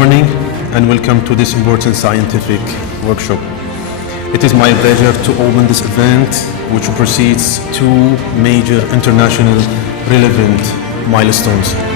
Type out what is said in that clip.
morning and welcome to this important scientific workshop. It is my pleasure to open this event, which precedes two major international relevant milestones.